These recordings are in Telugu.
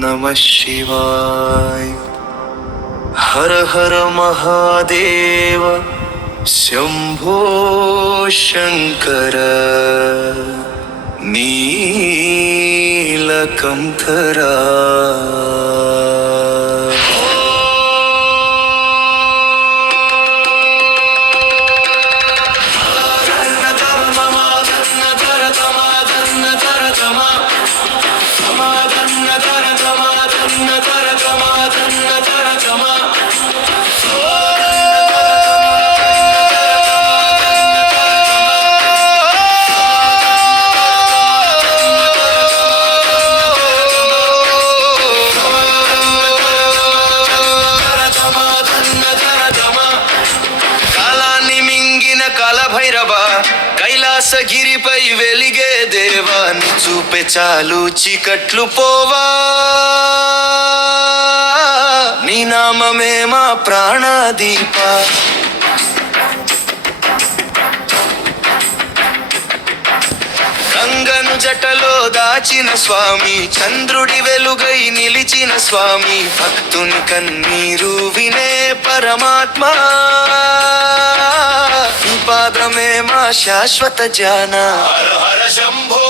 नमः शिवाय। हर हर महादेव शंभो शंकर नीलकंठरा। కాలభైరవ కైలాసగిరిపై వెలిగే దేవాన్ని చూపే చాలు చీకట్లు పోవా. నీ నామమే మా ప్రాణదీప. గంగను జటలో దాచిన స్వామి, చంద్రుడి వెలుగై నిలిచిన స్వామి, భక్తుని కన్నీరు వినే పరమాత్మ. పాదమే మా శాశ్వత జాన. హర హర శంభో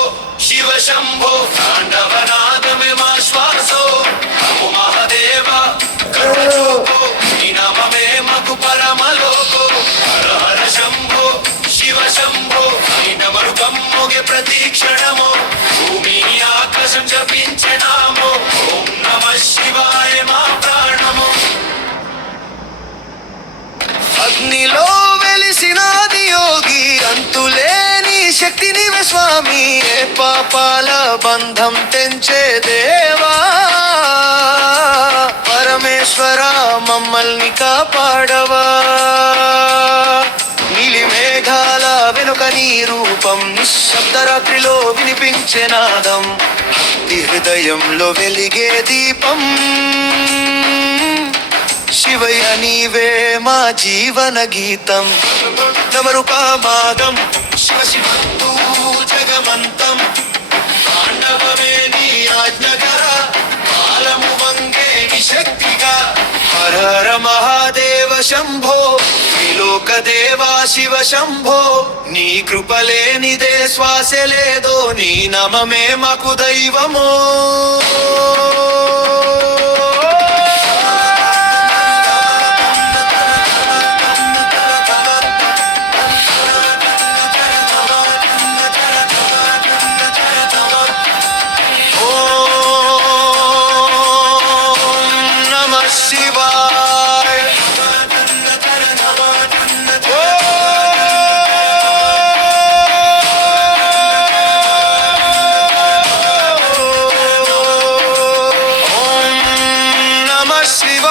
శివ శంభో తాండవనాదమే మా శ్వాసో. నమో మహాదేవ కరుణచూపో నీ నామమే మాకు పరమలోకో. హర హర శంభో శివ శంభో నీ నమరుకం మోగే ప్రతి క్షణమో. భూమి ఆకాశం జపించే నామో. ఓం నమః శివాయ మా ప్రాణమో. అగ్నిలో వెలిసినాది యోగి, అంతులేని శక్తినివే స్వామి. ఏ పాపాల బంధం తెంచే దేవా పరమేశ్వర మమ్మల్ని కాపాడవా. నీలి మేఘాల వెనుక నీ రూపం, నిశ్శబ్దరాత్రిలో వినిపించే నాదం, భక్తి హృదయంలో వెలిగే దీపం. శివయ్య నీవే మా జీవన గీతం. నమరుపామాదం శివ శివంతు జగమంతం. పాండవమే నీ ఆజ్ఞగర కాలము వంగే శక్తిగా. హర హర మహాదేవ శంభో త్రిలోక దేవా శివ శంభో. నీ కృపలేనిదే శ్వాస లేదో, నీ నామమే మాకు దైవమో. శివ